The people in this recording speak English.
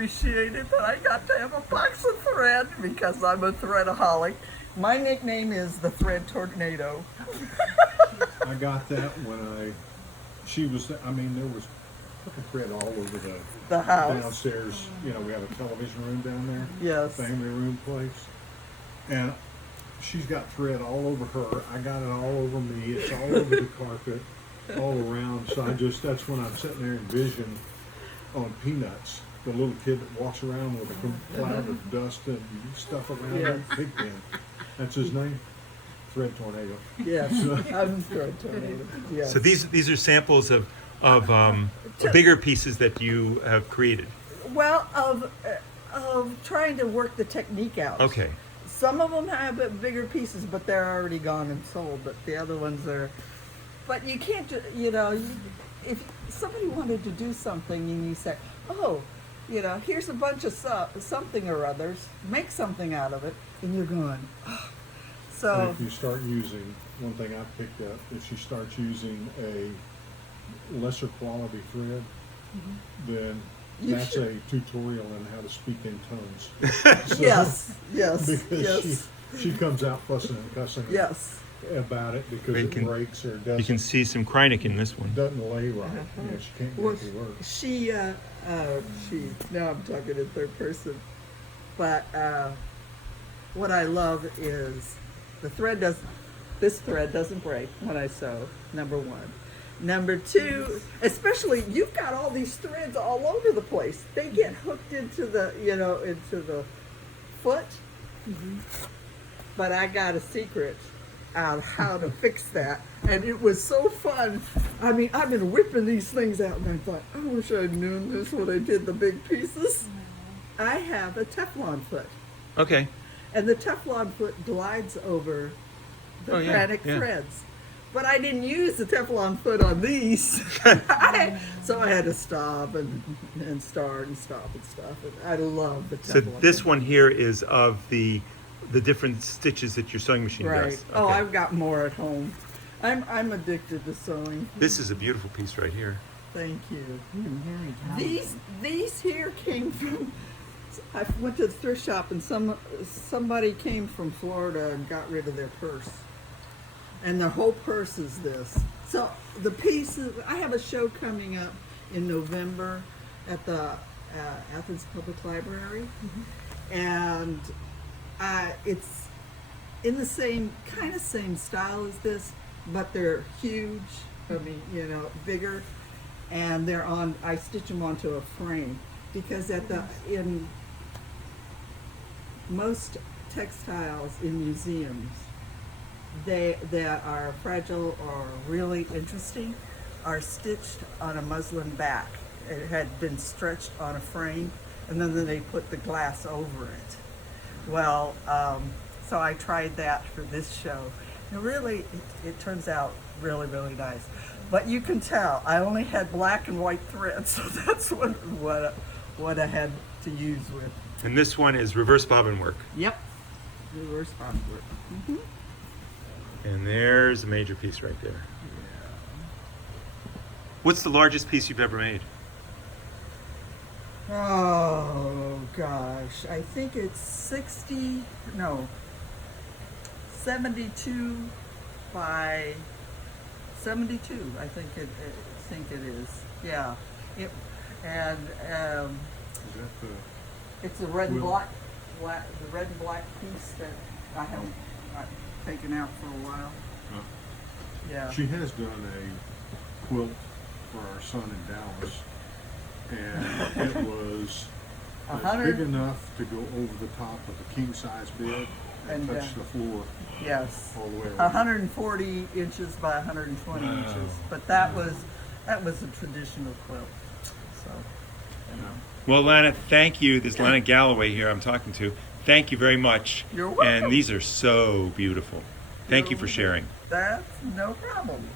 appreciated that I got to have a box of thread because I'm a threadaholic. My nickname is the Thread Tornado. I got that when there was fucking thread all over The house. downstairs. You know, we have a television room down there. Yes. Family room place. And she's got thread all over her. I got it all over me. It's all over the carpet, all around. So that's when I'm sitting there envisioning on Peanuts, the little kid that walks around with a cloud of dust and stuff around him. Pigpen. That's his name? Thread Tornado. Yes, I'm Thread Tornado. Yes. So these are samples of bigger pieces that you have created. Well, of trying to work the technique out. Okay. Some of them have bigger pieces, but they're already gone and sold. But the other ones are. But you can't, if somebody wanted to do something and you say, oh, here's a bunch of something or others, make something out of it, and you're going, oh. So. And if you start using, one thing I picked up, if she starts using a lesser quality thread, then that's a tutorial on how to speak in tongues. So, yes. Because she comes out fussing and cussing about it because it breaks or doesn't. You can see some Kreinik in this one. Doesn't lay right. She can't make it work. She, now I'm talking in third person, but what I love is this thread doesn't break when I sew, number one. Number two, especially you've got all these threads all over the place. They get hooked into the, into the foot. Mm-hmm. But I got a secret on how to fix that. And it was so fun. I mean, I've been whipping these things out and I thought, I wish I'd known this when I did the big pieces. I have a Teflon foot. Okay. And the Teflon foot glides over the Kreinik threads. But I didn't use the Teflon foot on these. So I had to stop and start and stop and stuff. And I love the Teflon. So this one here is of the different stitches that your sewing machine does. Right. Oh, I've got more at home. I'm addicted to sewing. This is a beautiful piece right here. Thank you. These here came from. I went to the thrift shop and somebody came from Florida and got rid of their purse. And the whole purse is this. So the pieces, I have a show coming up in November at the Athens Public Library. Mm-hmm. And it's in the same style as this, but they're huge. I mean, bigger. And I stitch them onto a frame because in most textiles in museums, that are fragile or really interesting are stitched on a muslin back. It had been stretched on a frame and then they put the glass over it. Well, so I tried that for this show. And really, it turns out really, really nice. But you can tell, I only had black and white threads, so that's what I had to use with. And this one is reverse bobbin work. Yep, reverse bobbin work. Mm-hmm. And there's a major piece right there. What's the largest piece you've ever made? Oh gosh, I think it's 72 by 72. I think it is. Yeah. It's the red and black, the red and black piece that I haven't taken out for a while. Yeah. She has done a quilt for our son in Dallas, and it was big enough to go over the top of a king size bed and touch the floor. Yes. All the way around. 140 inches by 120 inches, but that was a traditional quilt. So. Well, Lanna, thank you. This is Lanna Galloway here I'm talking to. Thank you very much. You're welcome. And these are so beautiful. Thank you for sharing. That's no problem.